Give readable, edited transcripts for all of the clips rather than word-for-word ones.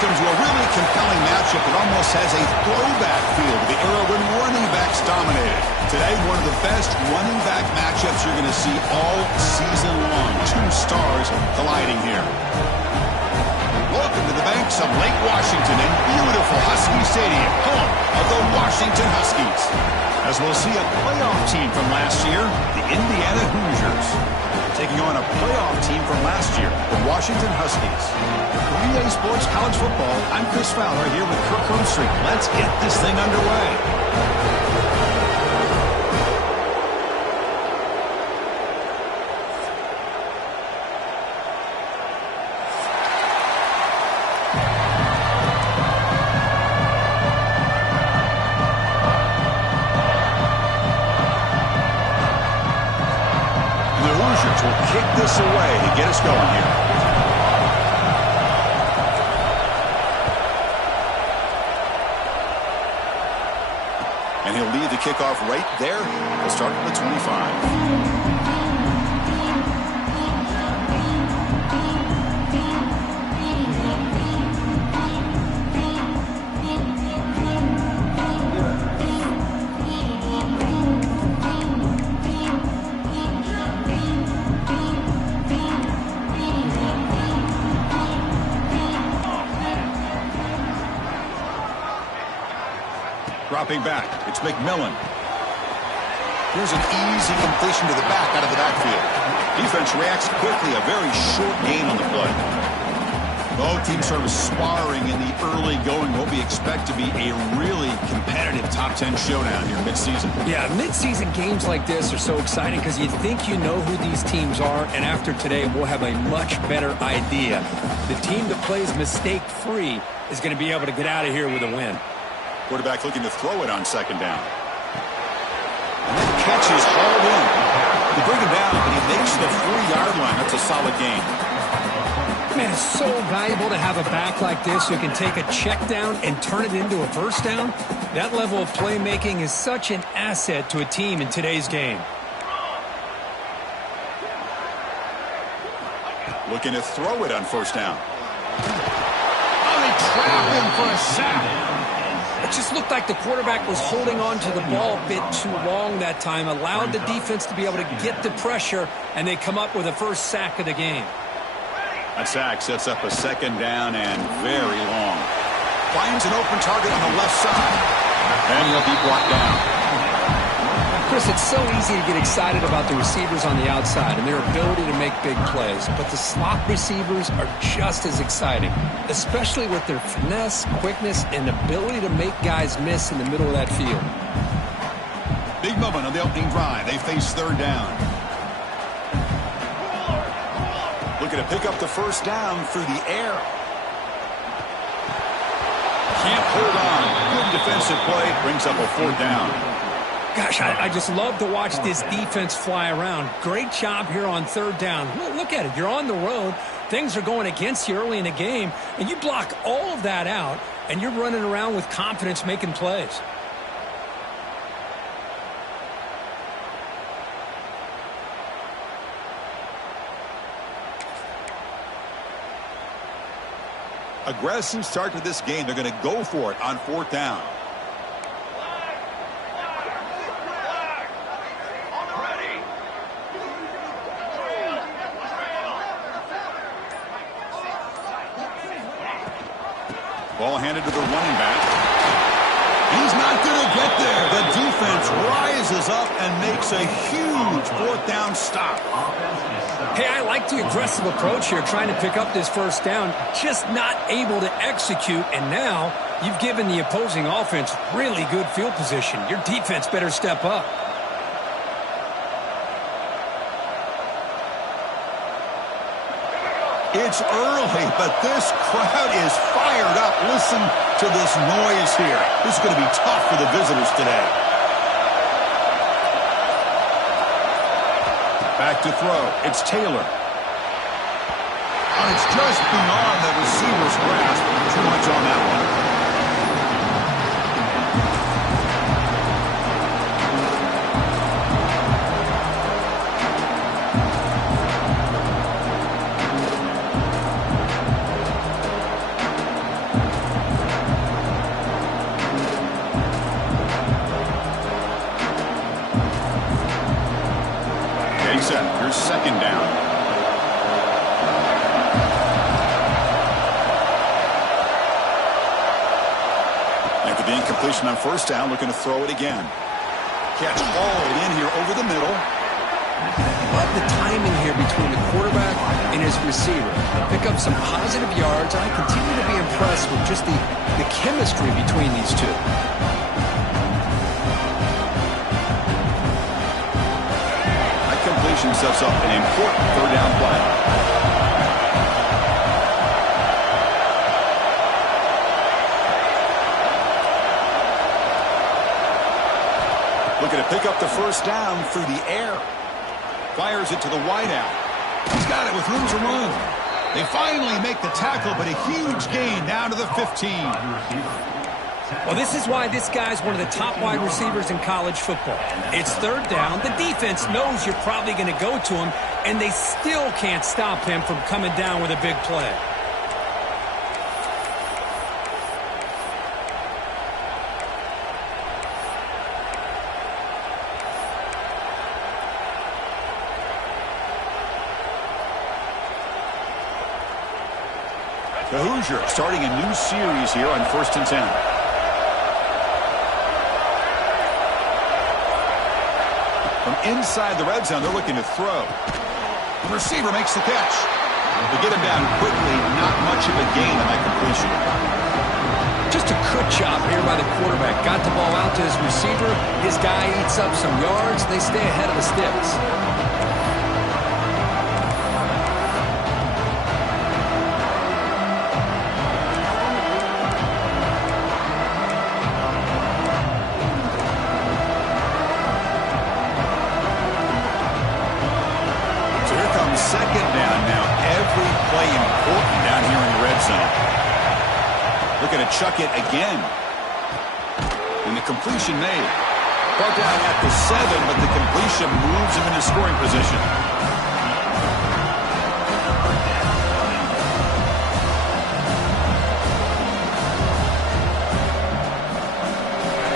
welcome to a really compelling matchup that almost has a throwback feel to the era when running backs dominated. Today, one of the best running back matchups you're going to see all season long. Two stars colliding here. Welcome to the banks of Lake Washington and beautiful Husky Stadium, home of the Washington Huskies. As we'll see a playoff team from last year, the Indiana Hoosiers, taking on a playoff team from last year, the Washington Huskies. For EA Sports College Football, I'm Chris Fowler here with Kirk Herbstreit. Let's get this thing underway. Will kick this away to get us going here. And he'll lead the kickoff right there. He'll start at the 25. Dropping back, it's McMillan. Here's an easy completion to the back out of the backfield. Defense reacts quickly, a very short gain on the play. Both teams sort of sparring in the early going, what we expect to be a really competitive top 10 showdown here mid-season. Yeah, mid-season games like this are so exciting because you think you know who these teams are, and after today we'll have a much better idea. The team that plays mistake-free is going to be able to get out of here with a win. Quarterback looking to throw it on second down. And that catch is hauled in. They bring him down, but he makes the 3-yard line. That's a solid gain. Man, it's so valuable to have a back like this who can take a check down and turn it into a first down. That level of playmaking is such an asset to a team in today's game. Looking to throw it on first down. Oh, they trap him for a sack. It just looked like the quarterback was holding on to the ball a bit too long that time, allowed the defense to be able to get the pressure, and they come up with the first sack of the game. That sack sets up a second down and very long. Finds an open target on the left side, and he'll be brought down. Chris, it's so easy to get excited about the receivers on the outside and their ability to make big plays, but the slot receivers are just as exciting, especially with their finesse, quickness, and ability to make guys miss in the middle of that field. Big moment on the opening drive. They face third down. Looking to pick up the first down through the air. Can't hold on. Good defensive play. Brings up a fourth down. Gosh, I just love to watch this defense fly around. Great job here on third down. Look at it. You're on the road. Things are going against you early in the game, and you block all of that out, and you're running around with confidence making plays. Aggressive start to this game. They're going to go for it on fourth down. Ball handed to the running back. He's not going to get there. The defense rises up and makes a huge fourth down stop. Hey, I like the aggressive approach here, trying to pick up this first down, just not able to execute, and now you've given the opposing offense really good field position. Your defense better step up. It's early, but this crowd is fired up. Listen to this noise here. This is going to be tough for the visitors today. Back to throw. It's Taylor. And it's just beyond the receiver's grasp. Too much on that one. completion on first down, looking to throw it again. Catch hauled in here over the middle. Love the timing here between the quarterback and his receiver. Pick up some positive yards, and I continue to be impressed with just the chemistry between these two. That completion sets up an important third down play. Looking to pick up the first down through the air. Fires it to the wideout. He's got it with room to run. They finally make the tackle, but a huge gain down to the 15. Well, this is why this guy's one of the top wide receivers in college football. It's third down. The defense knows you're probably going to go to him, and they still can't stop him from coming down with a big play. The Hoosiers starting a new series here on 1st and 10. From inside the red zone, they're looking to throw. The receiver makes the catch. They get him down quickly, not much of a gain on that completion. Just a good job here by the quarterback. Got the ball out to his receiver. His guy eats up some yards. They stay ahead of the sticks. Second down now. Every play important down here in the red zone. Looking to chuck it again. And the completion made. Brought down at the 7, but the completion moves him into scoring position.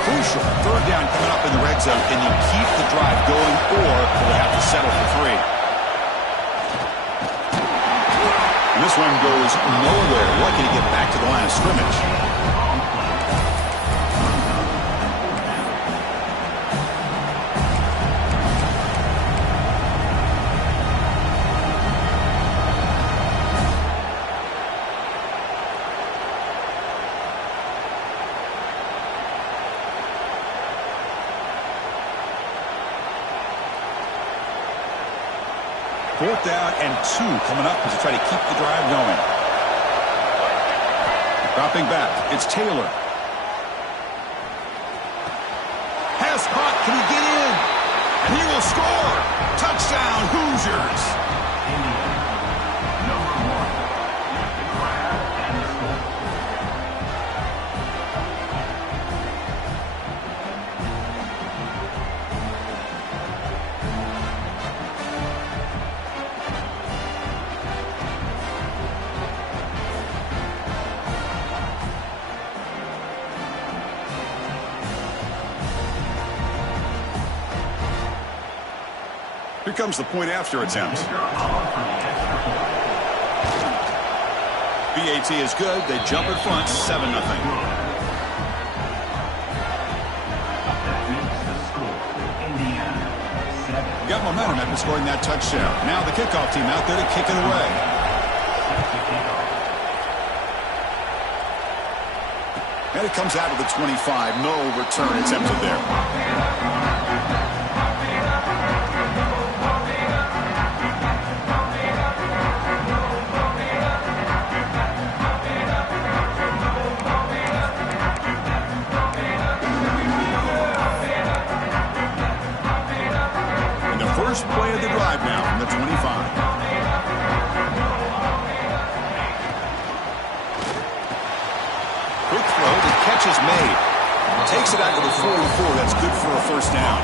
Crucial. Third down coming up in the red zone. Can you keep the drive going, or will they have to settle for 3? This one goes nowhere. Lucky to get back to the line of scrimmage. Fourth down and 2 coming up as they try to keep the drive going. Dropping back, it's Taylor. Has caught, can he get in? And he will score! Touchdown, Hoosiers! Here comes the point after attempt. BAT is good. They jump in front, 7-0. Got momentum after scoring that touchdown. Now the kickoff team out there to kick it away. And it comes out of the 25. No return attempted there. First play of the drive now from the 25. Quick throw, the catch is made. Takes it out to the 44. That's good for a first down.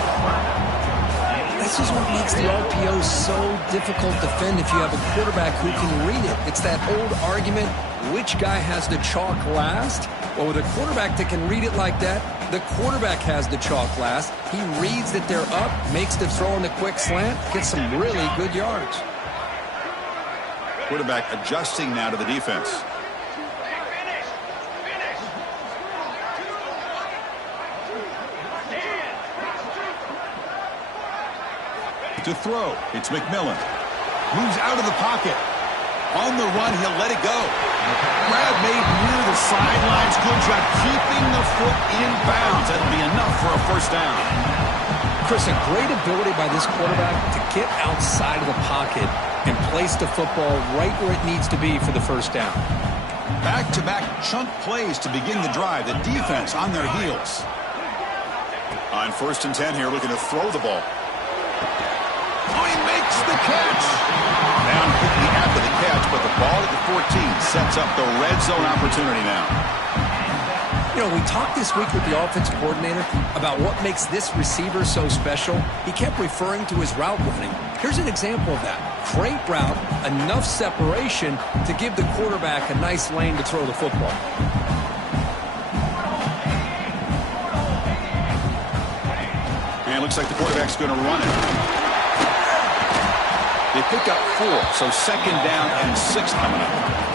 This is what makes the RPO so difficult to defend if you have a quarterback who can read it. It's that old argument, which guy has the chalk last? Well, with a quarterback that can read it like that, the quarterback has the chalk last. He reads that they're up, makes the throw in the quick slant, gets some really good yards. Quarterback adjusting now to the defense. To throw, it's McMillan. Moves out of the pocket. On the run, he'll let it go. Grab made near the sidelines. Good job keeping the foot in bounds. That'll be enough for a first down. Chris, a great ability by this quarterback to get outside of the pocket and place the football right where it needs to be for the first down. Back-to-back chunk plays to begin the drive. The defense on their heels. On 1st and 10 here, looking to throw the ball. Oh, he makes the catch. Down quickly after the catch, but the ball at the 14 sets up the red zone opportunity now. You know, we talked this week with the offensive coordinator about what makes this receiver so special. He kept referring to his route running. Here's an example of that. Great route, enough separation to give the quarterback a nice lane to throw the football. And it looks like the quarterback's going to run it. They pick up 4, so 2nd down and 6 coming up.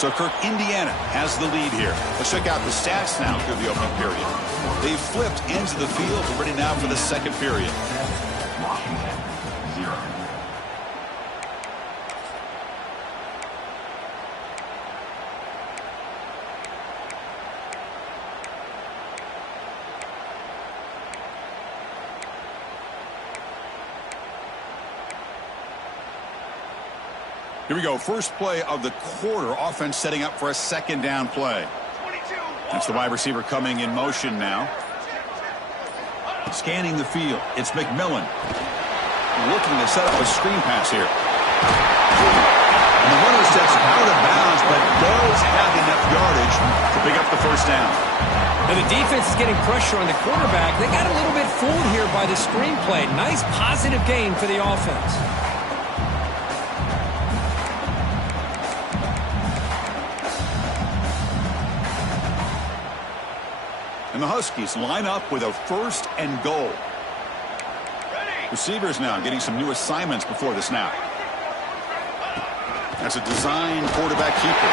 So, Kirk, Indiana has the lead here. Let's check out the stats now through the opening period. They've flipped into the field. We're ready now for the second period. Here we go. First play of the quarter. Offense setting up for a 2nd down play. That's the wide receiver coming in motion now. Scanning the field. It's McMillan. Looking to set up a screen pass here. And the runner steps out of bounds, but does have enough yardage to pick up the first down. And the defense is getting pressure on the quarterback. They got a little bit fooled here by the screenplay. Nice positive gain for the offense. And the Huskies line up with a 1st and goal. Receivers now getting some new assignments before the snap. That's a design quarterback keeper.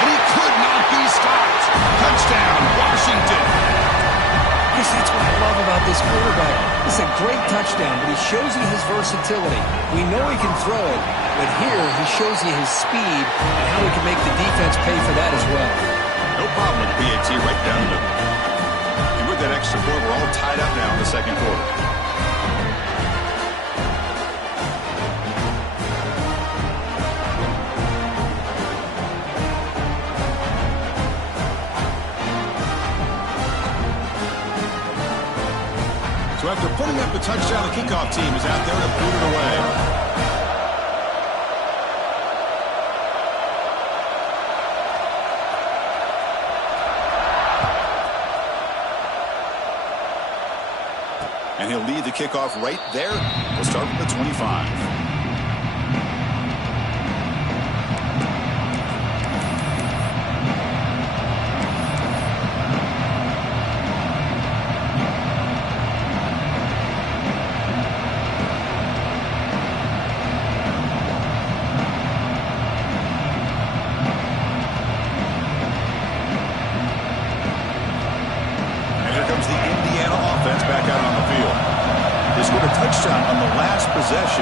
And he could not be stopped. Touchdown, Washington. Yes, that's what I love about this quarterback. It's a great touchdown, but he shows you his versatility. We know he can throw it, but here he shows you his speed and how he can make the defense pay for that as well. No problem with the PAT right down the middle. And with that extra point, we're all tied up now in the second quarter. So after putting up the touchdown, the kickoff team is out there to boot it away. And he'll lead the kickoff right there. We'll start from the 25.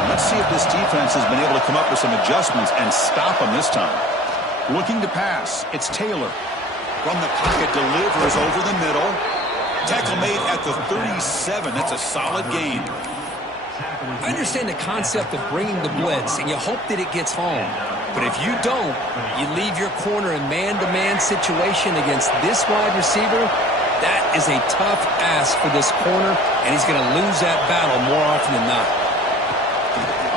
Let's see if this defense has been able to come up with some adjustments and stop them this time. Looking to pass. It's Taylor. From the pocket, delivers over the middle. Tackle made at the 37. That's a solid gain. I understand the concept of bringing the blitz, and you hope that it gets home. But if you don't, you leave your corner in man-to-man situation against this wide receiver. That is a tough ask for this corner, and he's going to lose that battle more often than not.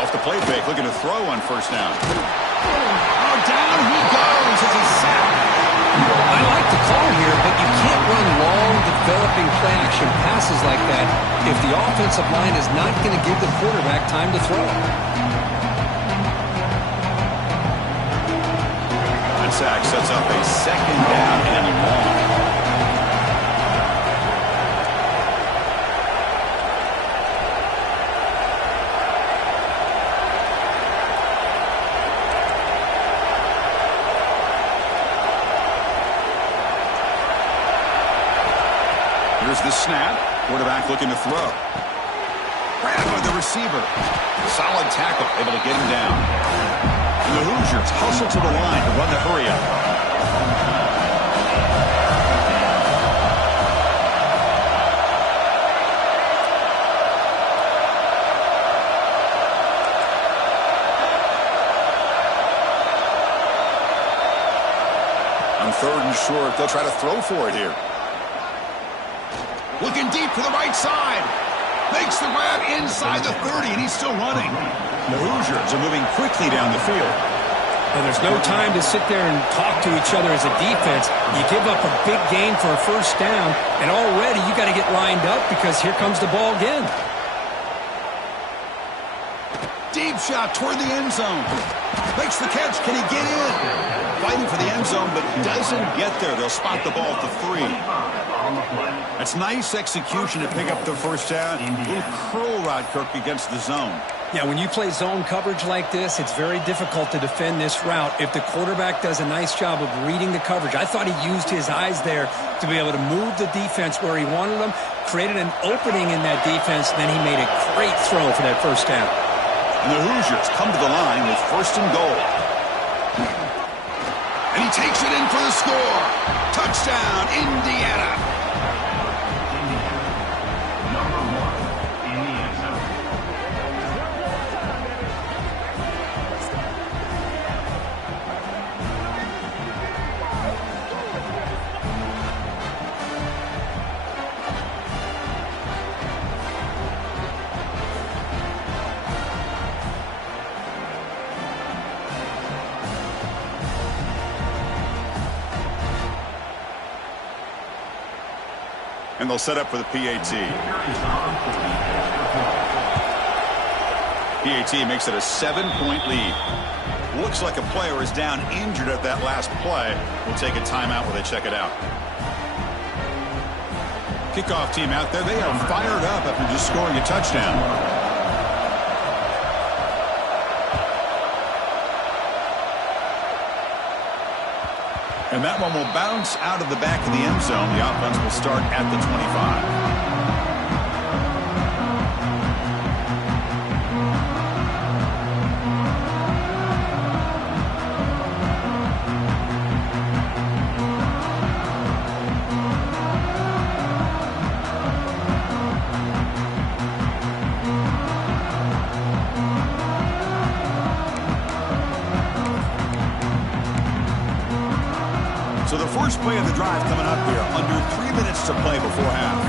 Off the play fake, looking to throw on first down. Oh, down he goes as he's sacked. I like the call here, but you can't run long developing play-action passes like that if the offensive line is not going to give the quarterback time to throw. That sack sets up a second down and long. Here's the snap. Quarterback looking to throw. Grab by the receiver. Solid tackle, able to get him down. And the Hoosiers hustle to the line to run the hurry-up. On 3rd and short, they'll try to throw for it here. Looking deep to the right side. Makes the grab inside the 30, and he's still running. The Hoosiers are moving quickly down the field. And there's no time to sit there and talk to each other as a defense. You give up a big gain for a first down, and already you got to get lined up because here comes the ball again. Deep shot toward the end zone. Makes the catch. Can he get in? Fighting for the end zone, but doesn't get there. They'll spot the ball at the 3. That's nice execution to pick up the first down. Little curl rod, Kirk, against the zone. Yeah, when you play zone coverage like this, it's very difficult to defend this route if the quarterback does a nice job of reading the coverage. I thought he used his eyes there to be able to move the defense where he wanted them, created an opening in that defense, and then he made a great throw for that first down. And the Hoosiers come to the line with 1st and goal. And he takes it in for the score. Touchdown, Indiana. And they'll set up for the PAT. PAT makes it a 7-point lead. Looks like a player is down injured at that last play. We'll take a timeout while they check it out. Kickoff team out there. They are fired up after just scoring a touchdown. And that one will bounce out of the back of the end zone. The offense will start at the 25. So the first play of the drive coming up here, under 3 minutes to play before half.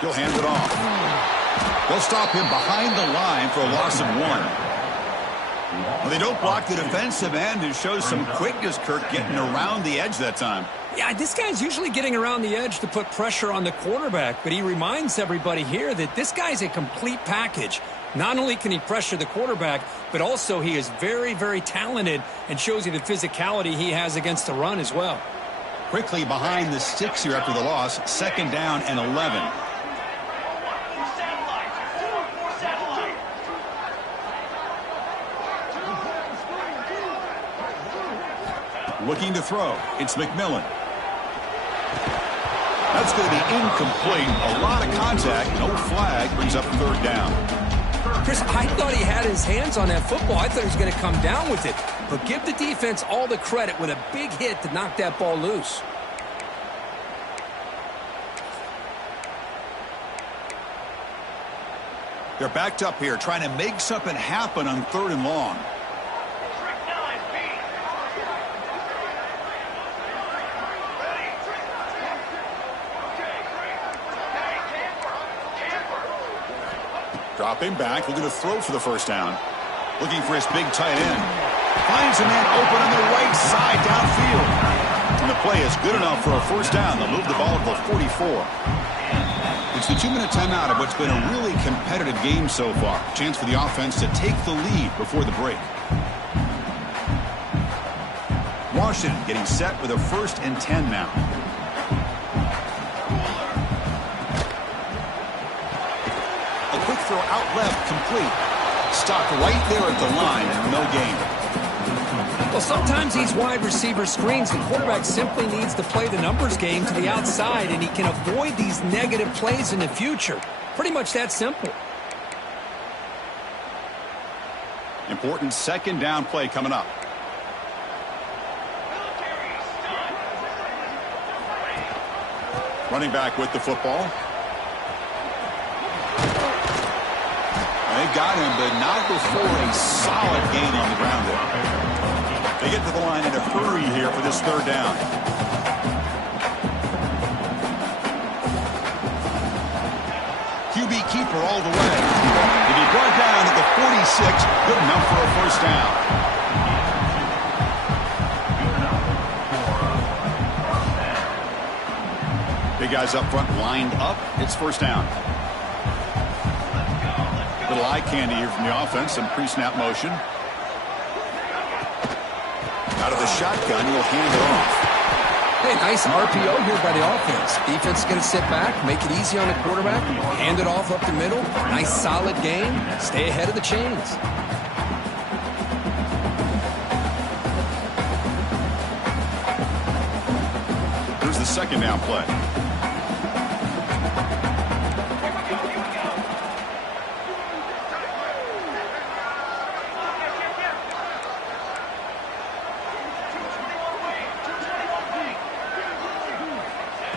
He'll hand it off. They'll stop him behind the line for a loss of 1. Well, they don't block the defensive end and shows some quickness, Kirk, getting around the edge that time. Yeah, this guy's usually getting around the edge to put pressure on the quarterback, but he reminds everybody here that this guy's a complete package. Not only can he pressure the quarterback, but also he is very, very talented and shows you the physicality he has against the run as well. Quickly behind the 6 here after the loss, 2nd down and 11. Looking to throw. It's McMillan. That's going to be incomplete. A lot of contact. No flag. Brings up 3rd down. Chris, I thought he had his hands on that football. I thought he was going to come down with it. But give the defense all the credit with a big hit to knock that ball loose. They're backed up here, trying to make something happen on 3rd and long. Dropping back, looking to throw for the first down. Looking for his big tight end. Finds a man open on the right side downfield. And the play is good enough for a first down. They'll move the ball to the 44. It's the 2-minute timeout of what's been a really competitive game so far. Chance for the offense to take the lead before the break. Washington getting set with a 1st and 10 now. A quick throw out left, complete. Stopped right there at the line and no gain. Well, sometimes these wide receiver screens, the quarterback simply needs to play the numbers game to the outside, and he can avoid these negative plays in the future. Pretty much that simple. Important 2nd down play coming up. Running back with the football. They got him, but not before a solid gain on the ground there. They get to the line in a hurry here for this 3rd down. QB keeper all the way. To be brought down at the 46, good enough for a first down. Big guys up front lined up. It's first down. Little eye candy here from the offense. Some pre-snap motion. Out of the shotgun, he'll hand it off. Hey, nice RPO here by the offense. Defense is going to sit back, make it easy on the quarterback, hand it off up the middle. Nice solid game. Stay ahead of the chains. Here's the 2nd down play.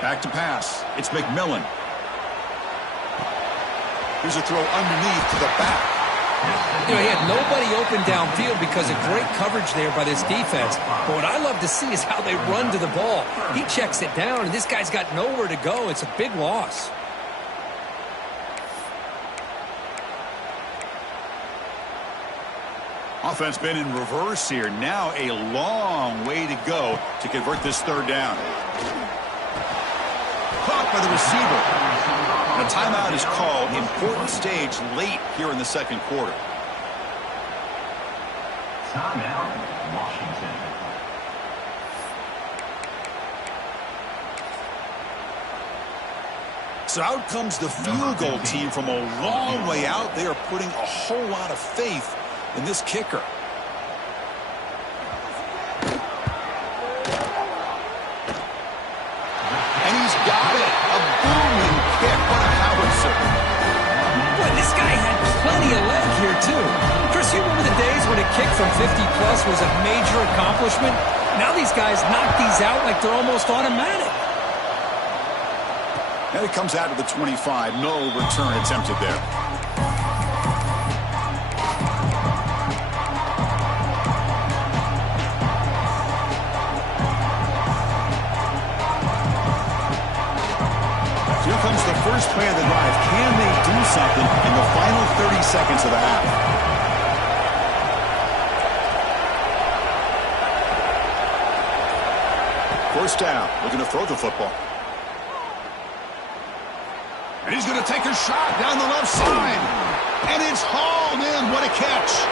Back to pass. It's McMillan. Here's a throw underneath to the back. You know, he had nobody open downfield because of great coverage there by this defense. But what I love to see is how they run to the ball. He checks it down, and this guy's got nowhere to go. It's a big loss. Offense been in reverse here. Now a long way to go to convert this 3rd down. Caught by the receiver. And a timeout is called. Important stage late here in the 2nd quarter. Timeout, Washington. So out comes the field goal team from a long way out. They are putting a whole lot of faith in this kicker. And he's got it. A booming kick. What a howitzer. Boy, this guy had plenty of leg here, too. Chris, you remember the days when a kick from 50-plus was a major accomplishment? Now these guys knock these out like they're almost automatic. And it comes out of the 25. No return attempted there. Here comes the first play of the drive. Can they do something in the final 30 seconds of the half? First down. Looking to throw the football. And he's going to take a shot down the left side. And it's hauled in. What a catch.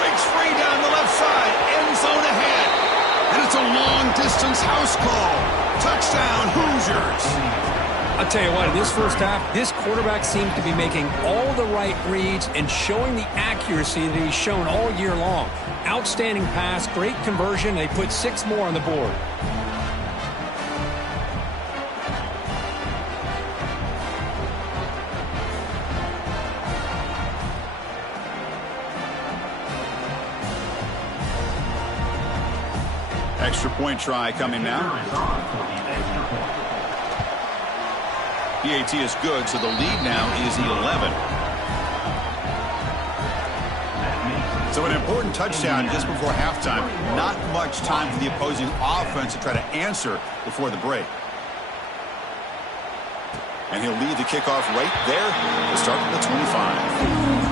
Breaks free down the left side. End zone ahead. And it's a long-distance house call. Touchdown, Hoosiers. I'll tell you what, in this first half, this quarterback seems to be making all the right reads and showing the accuracy that he's shown all year long. Outstanding pass, great conversion. They put 6 more on the board. Extra point try coming now. PAT is good, so the lead now is 11. So an important touchdown just before halftime. Not much time for the opposing offense to try to answer before the break. And he'll lead the kickoff right there to start at the 25.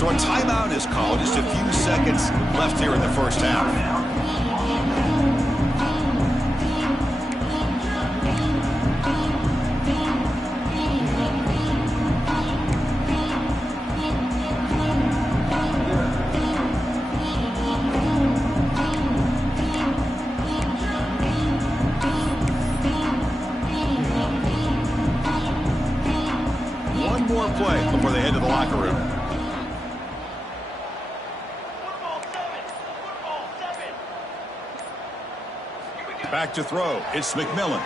So a timeout is called. Just a few seconds left here in the first half. One more play before they head to the locker room. Back to throw. It's McMillan.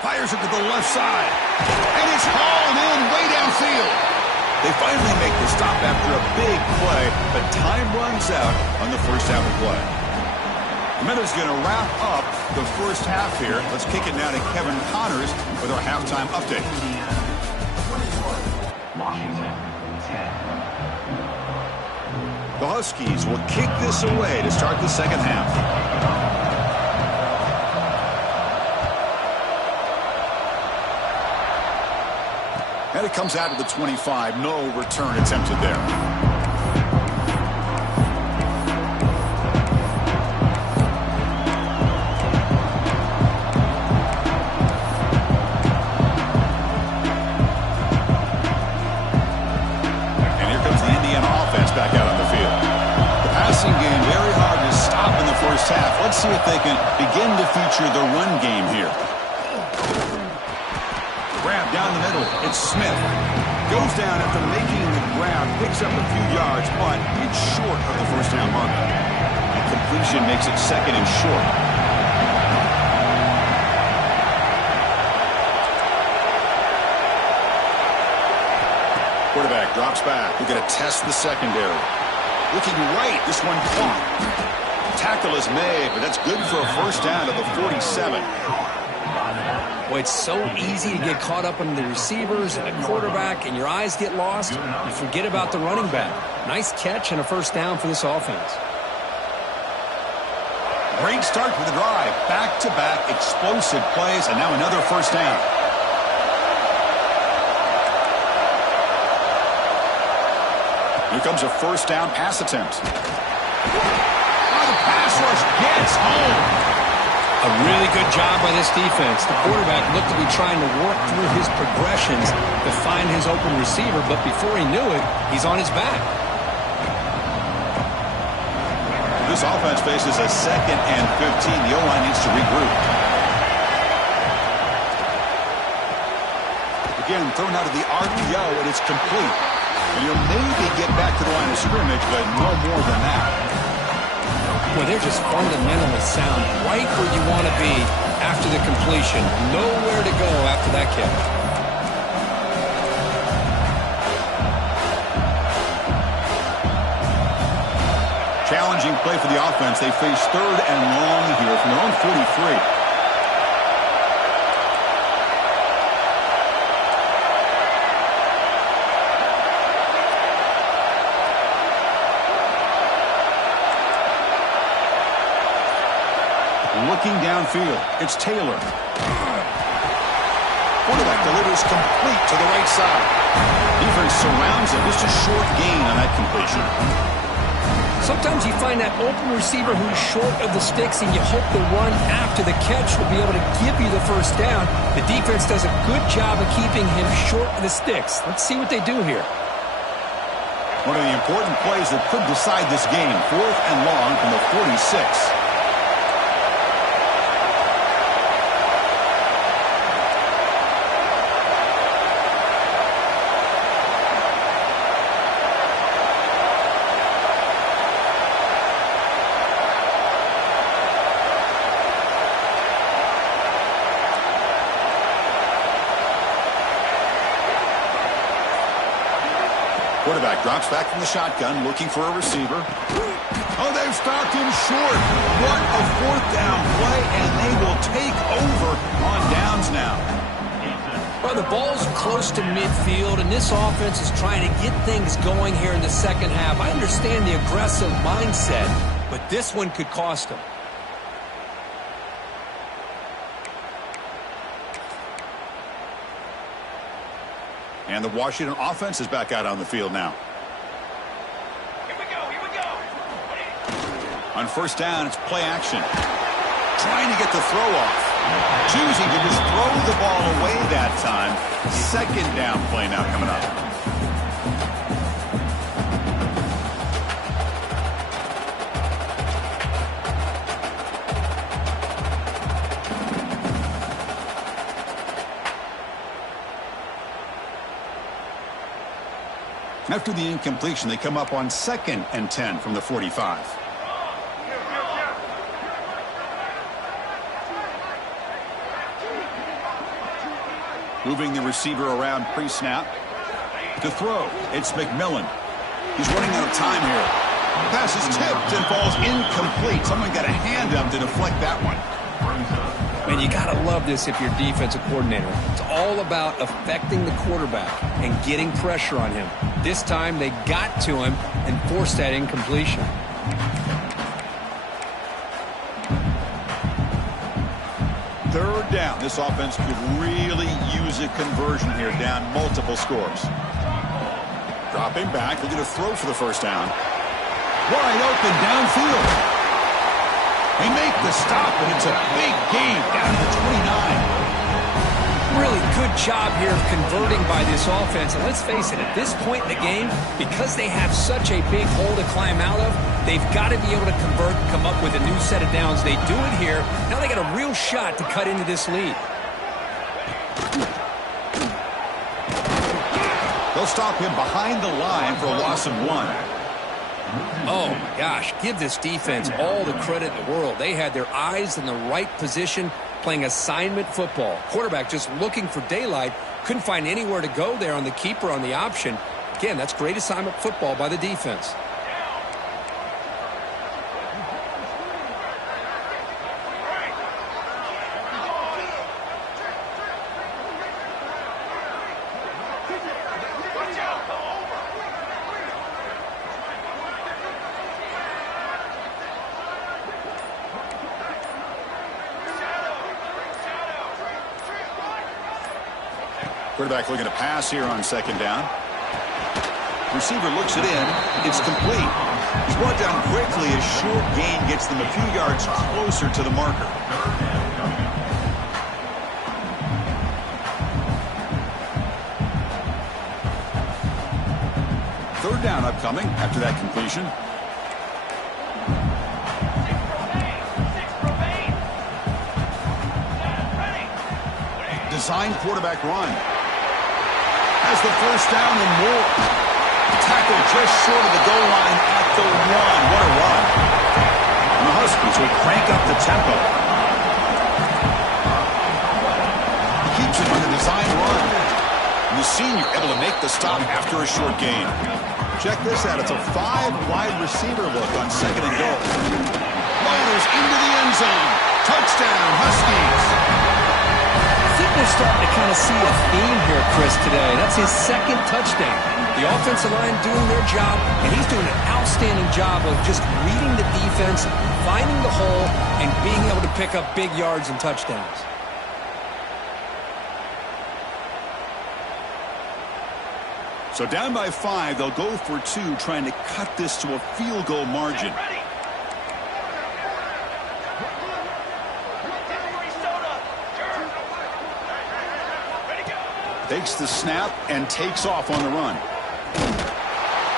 Fires it to the left side. And it's hauled in way downfield. They finally make the stop after a big play, but time runs out on the first half of play. The Minutes going to wrap up the first half here. Let's kick it now to Kevin Connors with our halftime update. Washington, 10. The Huskies will kick this away to start the second half. And it comes out of the 25. No return attempted there. And here comes the Indiana offense back out on the field. The passing game very hard to stop in the first half. Let's see if they can begin to feature the run game here. Grab down the middle. It's Smith. Goes down after making the grab. Picks up a few yards, but it's short of the first down mark. Completion makes it second and short. Quarterback drops back. We're going to test the secondary. Looking right. This one caught. Tackle is made, but that's good for a first down to the 47. Boy, it's so easy to get caught up in the receivers and the quarterback, and your eyes get lost. You forget about the running back. Nice catch and a first down for this offense. Great start for the drive. Back-to-back explosive plays, and now another first down. Here comes a first down pass attempt. Oh, the pass rush gets home. A really good job by this defense. The quarterback looked to be trying to work through his progressions to find his open receiver, but before he knew it, he's on his back. This offense faces a 2nd and 15. The O-line needs to regroup. Again, thrown out of the RPO, and it's complete. And he'll maybe get back to the line of scrimmage, but no more than that. Well, they're just fundamentally sound, right where you want to be after the completion. Nowhere to go after that catch. Challenging play for the offense. They face 3rd and long here from their own 43. Looking downfield, it's Taylor. Quarterback delivers complete to the right side. Defense surrounds him. Just a short gain on that completion. Sometimes you find that open receiver who's short of the sticks, and you hope the run after the catch will be able to give you the first down. The defense does a good job of keeping him short of the sticks. Let's see what they do here. One of the important plays that could decide this game. 4th and long from the 46. Quarterback drops back from the shotgun, looking for a receiver. Oh, they've stopped him short. What a 4th down play, and they will take over on downs now. Well, the ball's close to midfield, and this offense is trying to get things going here in the second half. I understand the aggressive mindset, but this one could cost them. And the Washington offense is back out on the field now. On first down, it's play action. Trying to get the throw off. Choosing to just throw the ball away that time. Second down play now coming up. After the incompletion, they come up on 2nd and 10 from the 45. Moving the receiver around pre-snap. To throw, it's McMillan. He's running out of time here. Pass is tipped and falls incomplete. Someone got a hand up to deflect that one. And you got to love this if you're defensive coordinator. It's all about affecting the quarterback and getting pressure on him. This time they got to him and forced that incompletion. Third down. This offense could really use a conversion here, down multiple scores. Dropping back, they're going to throw for the first down. Wide open downfield. They make the stop, and it's a big gain down to the 29. Really good job here of converting by this offense. And let's face it, at this point in the game, because they have such a big hole to climb out of, they've got to be able to convert and come up with a new set of downs. They do it here. Now they got a real shot to cut into this lead. They'll stop him behind the line for a loss of 1. Oh, my gosh, give this defense all the credit in the world. They had their eyes in the right position, playing assignment football. Quarterback just looking for daylight, couldn't find anywhere to go there on the keeper on the option. Again, that's great assignment football by the defense. Quarterback looking to pass here on 2nd down. Receiver looks it in. It's complete. He's brought down quickly. A short gain gets them a few yards closer to the marker. Third down upcoming after that completion. Design quarterback run. Has the first down and more. Tackle just short of the goal line at the 1. What a run. And the Huskies will crank up the tempo. He keeps it on the design run. And the senior able to make the stop after a short gain. Check this out. It's a 5-wide receiver look on 2nd and goal. Liners into the end zone. Touchdown, Huskies. I think we're starting to kind of see a theme here, Chris, today. That's his 2nd touchdown. The offensive line doing their job, and he's doing an outstanding job of just reading the defense, finding the hole, and being able to pick up big yards and touchdowns. So down by 5, they'll go for 2, trying to cut this to a field goal margin. Takes the snap and takes off on the run.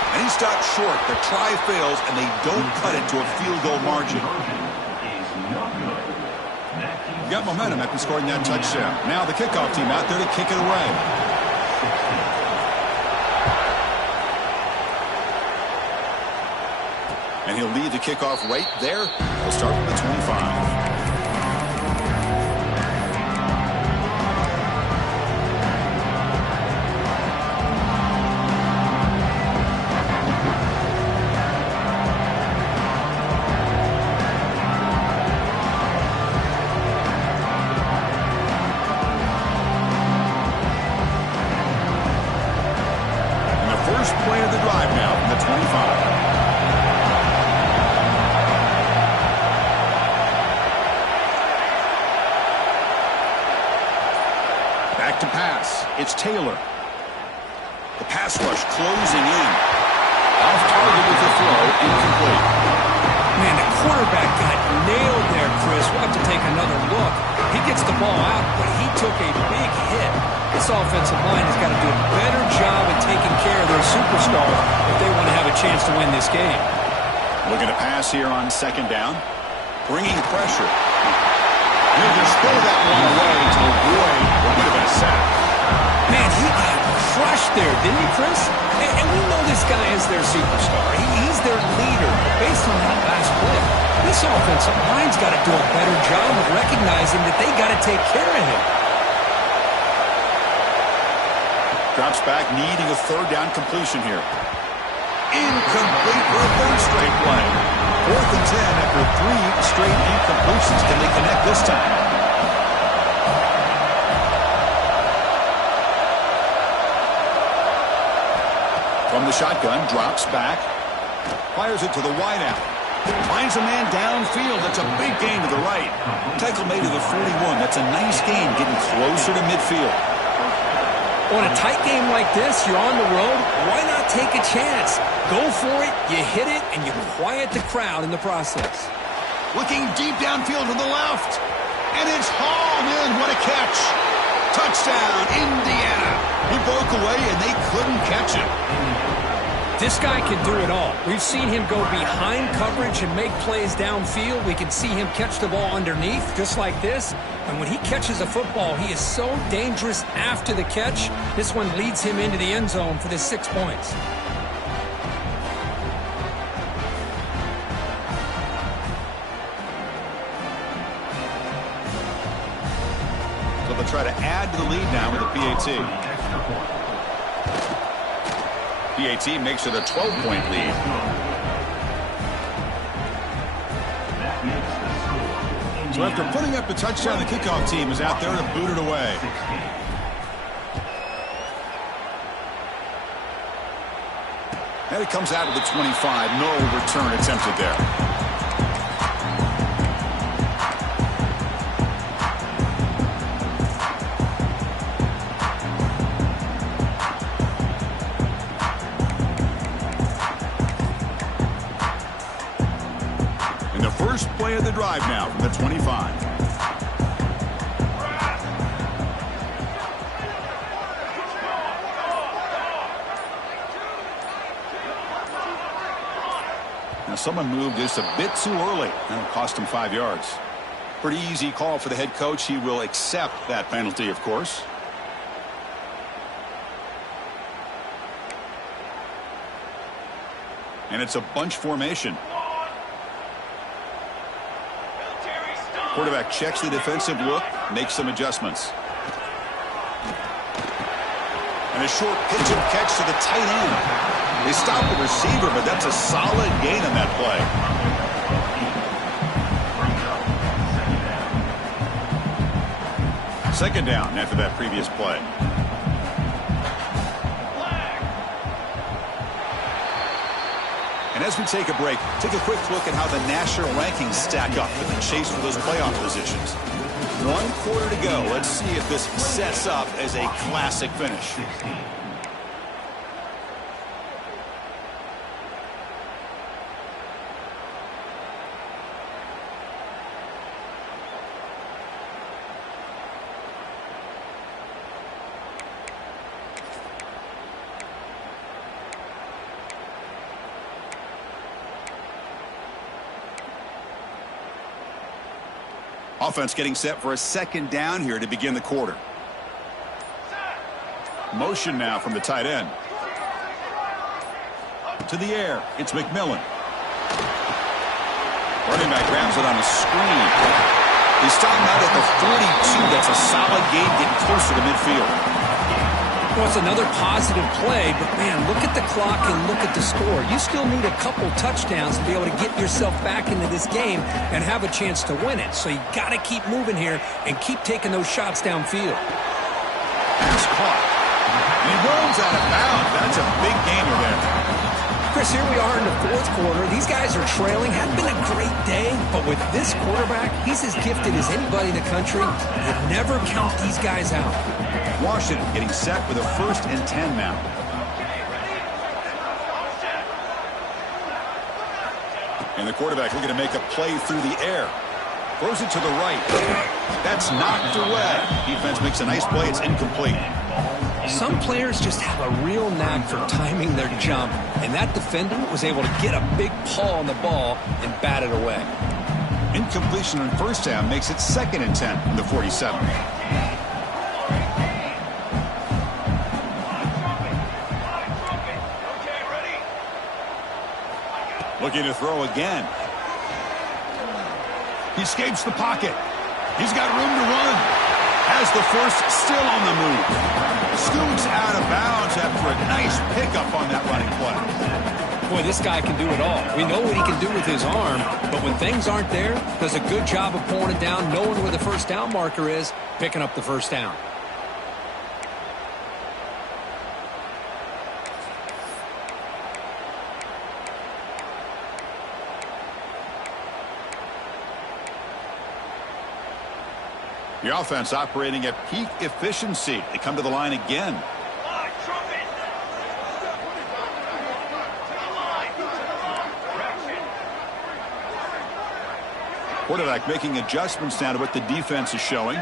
And he stopped short. The try fails, and they don't cut it to a field goal margin. Got momentum after scoring that touchdown. Now the kickoff team out there to kick it away. And he'll leave the kickoff right there. He'll start from the 25. Play of the drive now from the 25. Back to pass. It's Taylor. The pass rush closing in. Off target with the throw, incomplete. Man, the quarterback got nailed there, Chris. We'll have to take another look. He gets the ball out, but he took a big hit. This offensive line has got to do a better job at taking care of their superstar if they want to have a chance to win this game. Looking to pass here on second down. Bringing pressure. He'll just throw that one away to avoid what would have been a sack. Man, he got crushed there, didn't he, Chris? And we know this guy is their superstar. He's their leader. But based on that last play, this offensive line's got to do a better job of recognizing that they got to take care of him. Drops back, needing a third down completion here. Incomplete for a third straight play. 4th and 10 after 3 straight incompletions. Can they connect this time? From the shotgun, drops back. Fires it to the wideout. Finds a man downfield. That's a big gain to the right. Tackle made to the 41. That's a nice gain, getting closer to midfield. On a tight game like this, you're on the road, why not take a chance? Go for it, you hit it, and you quiet the crowd in the process. Looking deep downfield to the left. And it's hauled in. What a catch. Touchdown, Indiana. He broke away, and they couldn't catch him. This guy can do it all. We've seen him go behind coverage and make plays downfield. We can see him catch the ball underneath, just like this. And when he catches a football, he is so dangerous after the catch. This one leads him into the end zone for the 6 points. So they'll try to add to the lead now with a PAT. PAT makes it a 12-point lead. So after putting up the touchdown, the kickoff team is out there to boot it away. And it comes out of the 25. No return attempted there. Play of the drive now from the 25. Now someone moved this a bit too early. That'll cost him 5 yards. Pretty easy call for the head coach. He will accept that penalty, of course. And it's a bunch formation. Quarterback checks the defensive look, makes some adjustments. And a short pitch and catch to the tight end. They stop the receiver, but that's a solid gain on that play. Second down after that previous play. And as we take a break, take a quick look at how the national rankings stack up in the chase for those playoff positions. 1 quarter to go. Let's see if this sets up as a classic finish. Offense getting set for a second down here to begin the quarter. Motion now from the tight end. To the air, it's McMillan. Running back grabs it on a screen. He's stopped out at the 42. That's a solid gain, getting closer to midfield. Well, it's another positive play, but man, look at the clock and look at the score. You still need a couple touchdowns to be able to get yourself back into this game and have a chance to win it. So you got to keep moving here and keep taking those shots downfield. Pass caught. And he runs out of bounds. That's a big gainer there. Chris, here we are in the 4th quarter. These guys are trailing. Hadn't been a great day, but with this quarterback, he's as gifted as anybody in the country. You never count these guys out. Washington getting set with a 1st and 10 now. And the quarterback looking to make a play through the air. Throws it to the right. That's knocked away. Defense makes a nice play. It's incomplete. Some players just have a real knack for timing their jump, and that defender was able to get a big paw on the ball and bat it away. Incompletion on first down makes it 2nd and 10 from the 47. Looking to throw again. He escapes the pocket. He's got room to run. Has the first, still on the move. Scoots out of bounds after a nice pickup on that running play. Boy, this guy can do it all. We know what he can do with his arm, but when things aren't there, does a good job of pulling it down, knowing where the first down marker is, picking up the first down. The offense operating at peak efficiency. They come to the line again. Quarterback making adjustments now to what the defense is showing.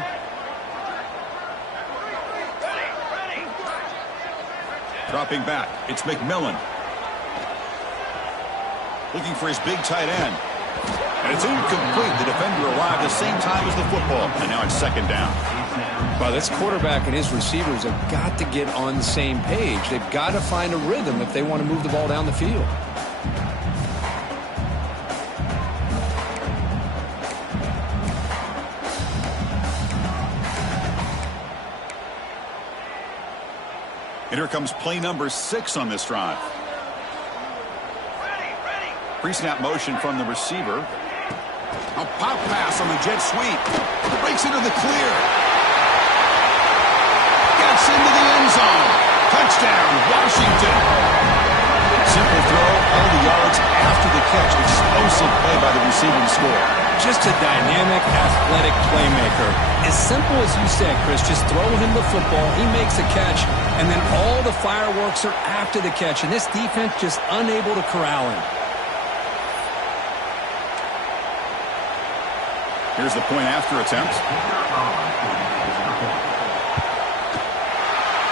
Dropping back. It's McMillan. Looking for his big tight end. And it's incomplete. The defender arrived at the same time as the football. And now it's 2nd down. Well, this quarterback and his receivers have got to get on the same page. They've got to find a rhythm if they want to move the ball down the field. And here comes play number 6 on this drive. Pre-snap motion from the receiver. A pop pass on the jet sweep. Breaks into the clear. Gets into the end zone. Touchdown, Washington. Simple throw, all the yards after the catch. Explosive play by the receiver to score. Just a dynamic, athletic playmaker. As simple as you said, Chris, just throw him the football, he makes a catch, and then all the fireworks are after the catch. And this defense just unable to corral him. Here's the point after attempt.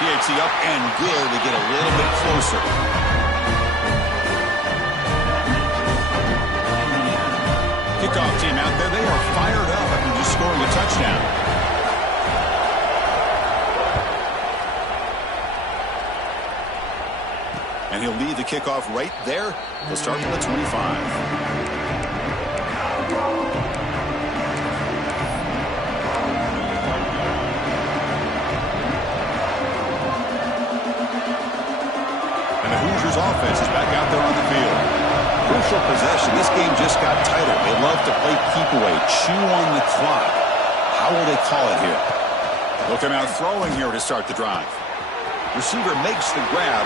PAT up and good to get a little bit closer. Kickoff team out there. They are fired up after just scoring a touchdown. And he'll lead the kickoff right there. He'll start at the 25. Offense is back out there on the field. Crucial possession. This game just got tighter. They love to play keep away, chew on the clock. How will they call it here? They'll come out throwing here to start the drive. Receiver makes the grab.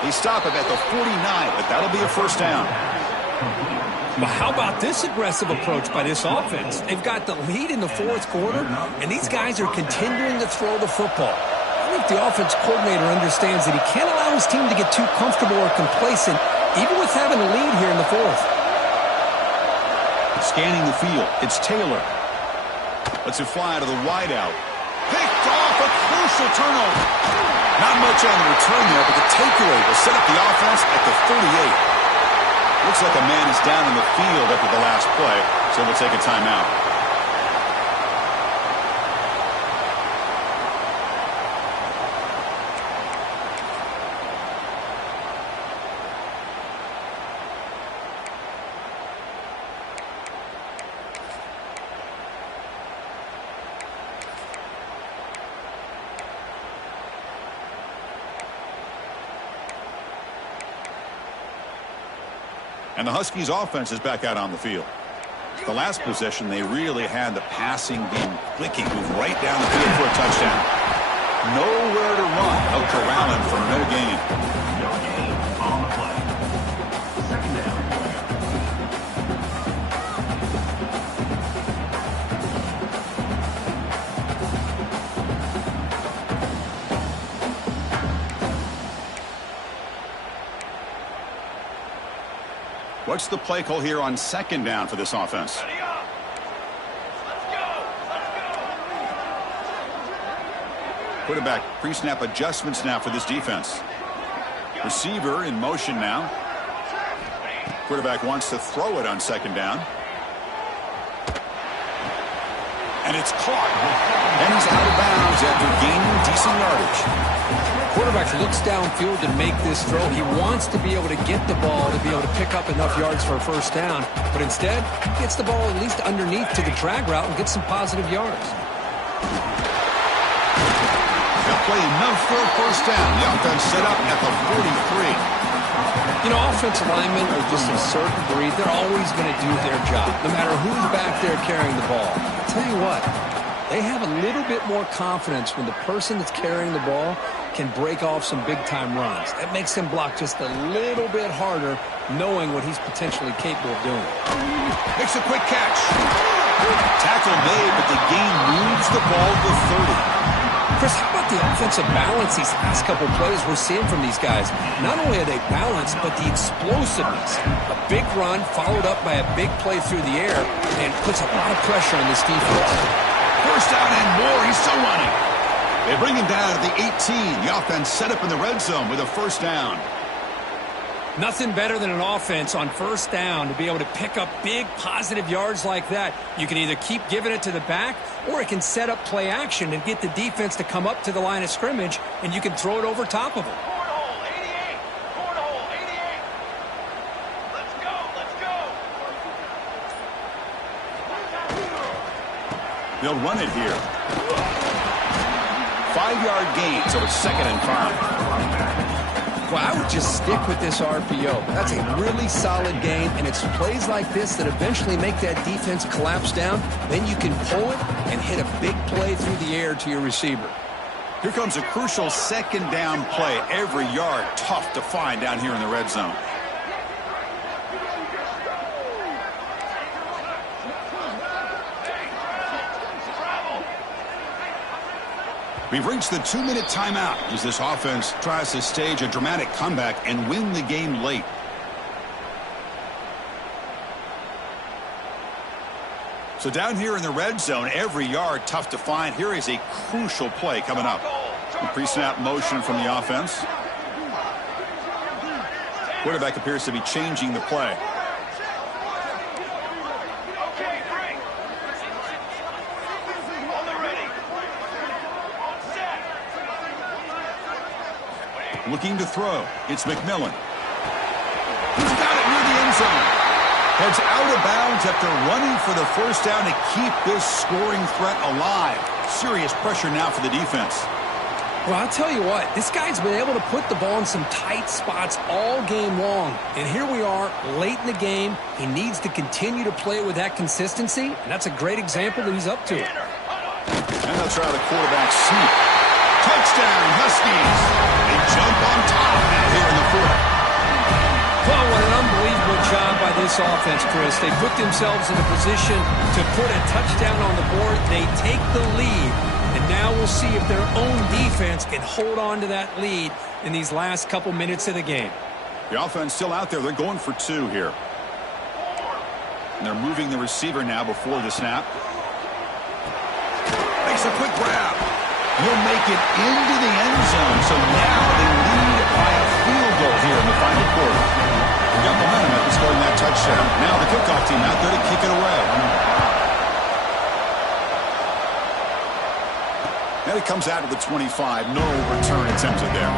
They stop him at the 49, but that'll be a first down. But how about this aggressive approach by this offense? They've got the lead in the 4th quarter, and these guys are continuing to throw the football. I think the offense coordinator understands that he can't allow his team to get too comfortable or complacent, even with having a lead here in the 4th. Scanning the field, it's Taylor. Lets it fly to the wideout. Picked off, a crucial turnover. Not much on the return there, but the takeaway will set up the offense at the 38. Looks like a man is down in the field after the last play, so we'll take a timeout. And the Huskies offense is back out on the field. The last possession, they really had the passing game clicking, move right down the field for a touchdown. Nowhere to run. They'll corral him for no gain. No gain on the play. 2nd down. What's the play call here on second down for this offense? Quarterback pre-snap adjustments now for this defense. Receiver in motion now. Quarterback wants to throw it on second down. And it's caught. And he's out of bounds after gaining decent yardage. Quarterback looks downfield to make this throw. He wants to be able to get the ball to be able to pick up enough yards for a first down. But instead, he gets the ball at least underneath to the drag route and gets some positive yards. They'll play enough for a first down. The offense set up at the 43. You know, offensive linemen are just a certain breed. They're always going to do their job, no matter who's back there carrying the ball. I'll tell you what, they have a little bit more confidence when the person that's carrying the ball can break off some big-time runs. That makes him block just a little bit harder, knowing what he's potentially capable of doing. Makes a quick catch. Tackle made, but the gain moves the ball to 30. Chris, how about the offensive balance these last couple plays we're seeing from these guys? Not only are they balanced, but the explosiveness. A big run followed up by a big play through the air and puts a lot of pressure on this defense. First down and more. He's still running. They bring him down at the 18. The offense set up in the red zone with a first down. Nothing better than an offense on first down to be able to pick up big positive yards like that. You can either keep giving it to the back, or it can set up play action and get the defense to come up to the line of scrimmage, and you can throw it over top of them. Cornhole 88. Cornhole 88. Let's go. Let's go. They'll run it here. 5-yard gain, so it's 2nd and 5. Well, I would just stick with this RPO. That's a really solid game, and it's plays like this that eventually make that defense collapse down. Then you can pull it and hit a big play through the air to your receiver. Here comes a crucial second down play. Every yard tough to find down here in the red zone. We've reached the 2-minute timeout as this offense tries to stage a dramatic comeback and win the game late. So down here in the red zone, every yard tough to find. Here is a crucial play coming up. The pre-snap motion from the offense. Quarterback appears to be changing the play. Looking to throw. It's McMillan. He's got it near the end zone. Heads out of bounds after running for the first down to keep this scoring threat alive. Serious pressure now for the defense. Well, I'll tell you what, this guy's been able to put the ball in some tight spots all game long. And here we are, late in the game. He needs to continue to play with that consistency, and that's a great example that he's up to it. And they'll try the quarterback sneak. Touchdown, Huskies. They jump on top now here in the 4th. Well, what an unbelievable job by this offense, Chris. They put themselves in a position to put a touchdown on the board. They take the lead, and now we'll see if their own defense can hold on to that lead in these last couple minutes of the game. The offense still out there. They're going for 2 here. And they're moving the receiver now before the snap. Makes a quick grab. He'll make it into the end zone. So now they lead by a field goal here in the final quarter. They got momentum after scoring that touchdown. Now the kickoff team out there to kick it away. And it comes out of the 25. No return attempted there.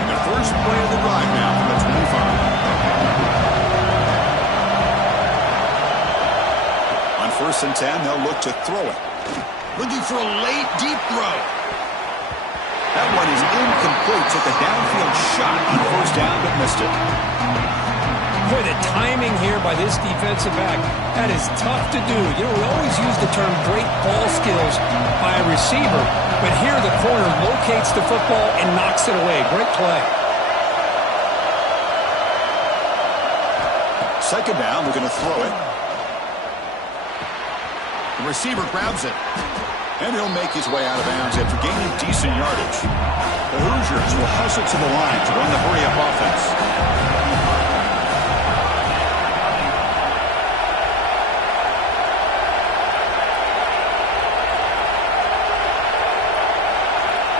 And the first play of the drive now from the 25. On 1st and 10, they'll look to throw it. Looking for a late, deep throw. That one is incomplete. Took a downfield shot on 1st down, but missed it. Boy, the timing here by this defensive back, that is tough to do. You know, we always use the term great ball skills by a receiver, but here the corner locates the football and knocks it away. Great play. Second down, they're going to throw it. The receiver grabs it. And he'll make his way out of bounds after gaining decent yardage. The Hoosiers will hustle to the line to run the hurry-up offense.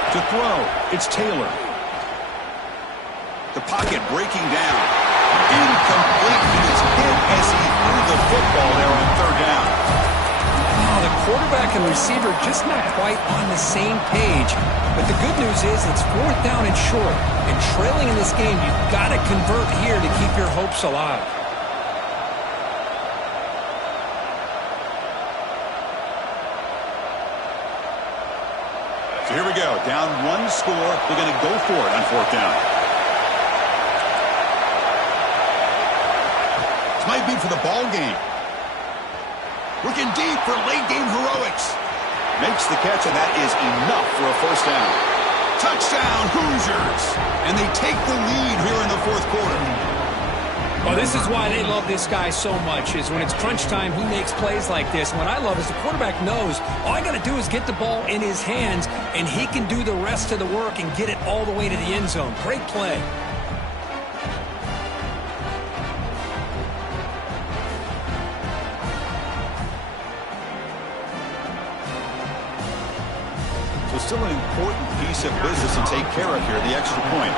To throw, it's Taylor. The pocket breaking down. Incomplete. He was hit as he threw the football there on third down. Oh, the quarterback and receiver just not quite on the same page. But the good news is it's fourth down and short. And trailing in this game, you've got to convert here to keep your hopes alive. So here we go. Down one score. They're going to go for it on fourth down. This might be for the ball game. Looking deep for late-game heroics. Makes the catch, and that is enough for a first down. Touchdown, Hoosiers! And they take the lead here in the fourth quarter. Well, this is why they love this guy so much, is when it's crunch time, he makes plays like this. And what I love is the quarterback knows all I got to do is get the ball in his hands, and he can do the rest of the work and get it all the way to the end zone. Great play. So still an important piece of business to take care of here, the extra point.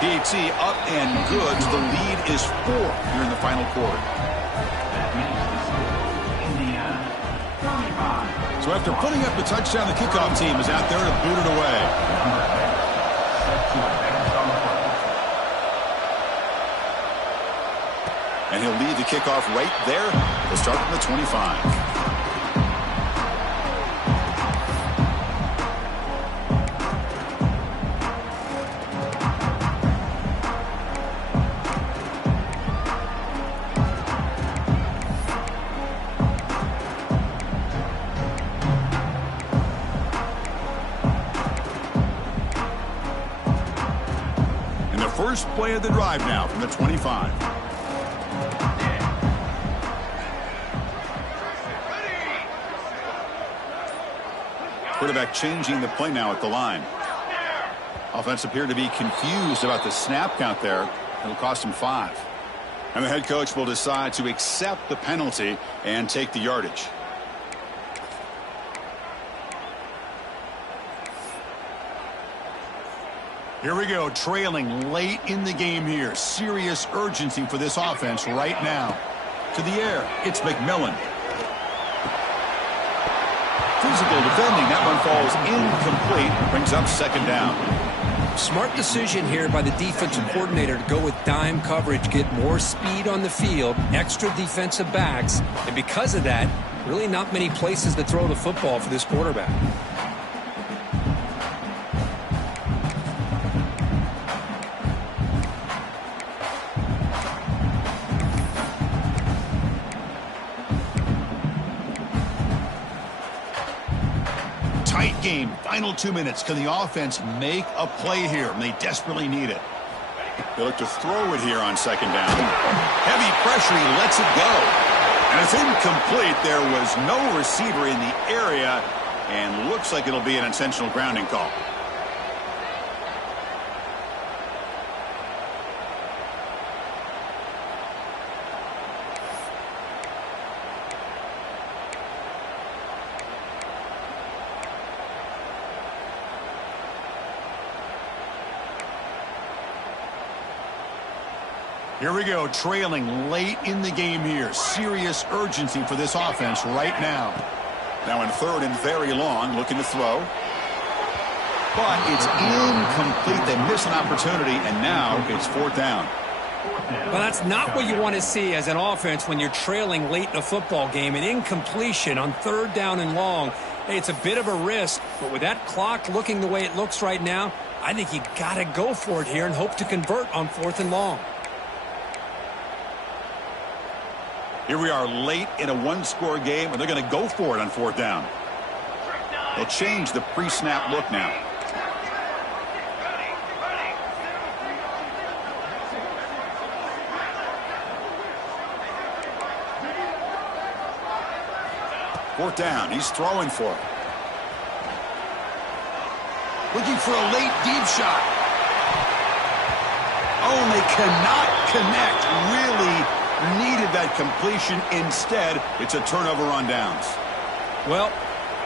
PAT up and good. The lead is 4 here in the final quarter. So after putting up the touchdown, the kickoff team is out there to boot it away. And he'll lead the kickoff right there. They'll start from the 25. First play of the drive now from the 25. Quarterback changing the play now at the line. Offense appeared to be confused about the snap count there. It'll cost him 5. And the head coach will decide to accept the penalty and take the yardage. Here we go, trailing late in the game here. Serious urgency for this offense right now. To the air, it's McMillan. Physical defending, that one falls incomplete. Brings up second down. Smart decision here by the defensive coordinator to go with dime coverage, get more speed on the field, extra defensive backs, and because of that, really not many places to throw the football for this quarterback. Game, final 2 minutes. Can the offense make a play here? And they desperately need it. They look to throw it here on second down. Heavy pressure, he lets it go. And it's incomplete. There was no receiver in the area, and looks like it'll be an intentional grounding call. Here we go, trailing late in the game here. Serious urgency for this offense right now. Now in third and very long, looking to throw. But it's incomplete. They miss an opportunity, and now it's fourth down. Well, that's not what you want to see as an offense when you're trailing late in a football game. An incompletion on third down and long. Hey, it's a bit of a risk, but with that clock looking the way it looks right now, I think you got to go for it here and hope to convert on fourth and long. Here we are late in a one-score game, and they're going to go for it on fourth down. They'll change the pre-snap look now. Fourth down. He's throwing for it. Looking for a late deep shot. Oh, and they cannot connect. Really needed that completion. Instead, it's a turnover on downs. Well,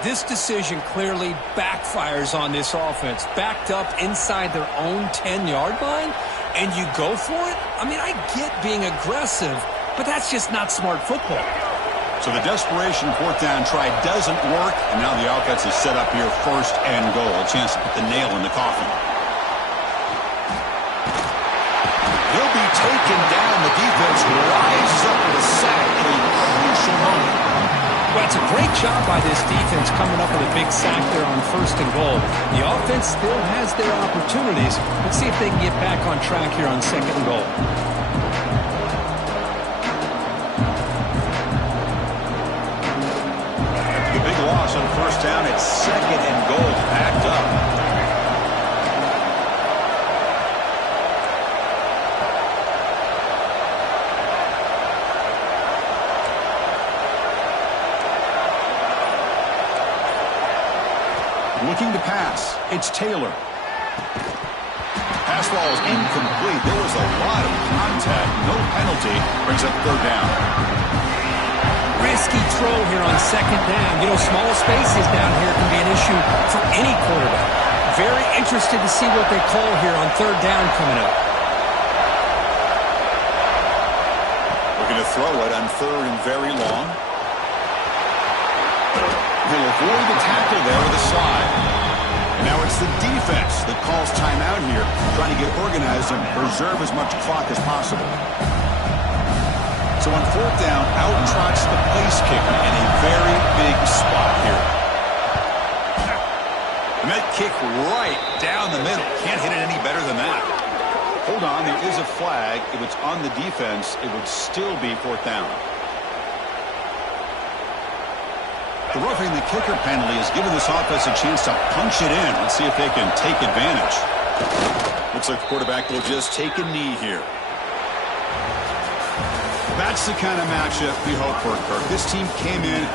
this decision clearly backfires on this offense. Backed up inside their own 10-yard line, and you go for it? I mean, I get being aggressive, but that's just not smart football. So the desperation fourth down try doesn't work, and now the offense is set up here first and goal. A chance to put the nail in the coffin. He'll be taken down. The defense rises up with a sack in a crucial moment. Well, it's a great job by this defense coming up with a big sack there on first and goal. The offense still has their opportunities. Let's see if they can get back on track here on second and goal. The big loss on first down. It's second and goal. Packed up. Looking to pass. It's Taylor. Pass ball is incomplete. There was a lot of contact. No penalty. Brings up third down. Risky throw here on second down. You know, small spaces down here can be an issue for any quarterback. Very interested to see what they call here on third down coming up. Looking to throw it on third and very long. He'll avoid the tackle there with a slide. Now it's the defense that calls timeout here, trying to get organized and preserve as much clock as possible. So on fourth down, out trots the place kicker in a very big spot here. And that kick right down the middle. Can't hit it any better than that. Hold on, there is a flag. If it's on the defense, it would still be fourth down. The roughing the kicker penalty has given this offense a chance to punch it in. Let's see if they can take advantage. Looks like the quarterback will just take a knee here. That's the kind of matchup we hope for, Kirk. This team came in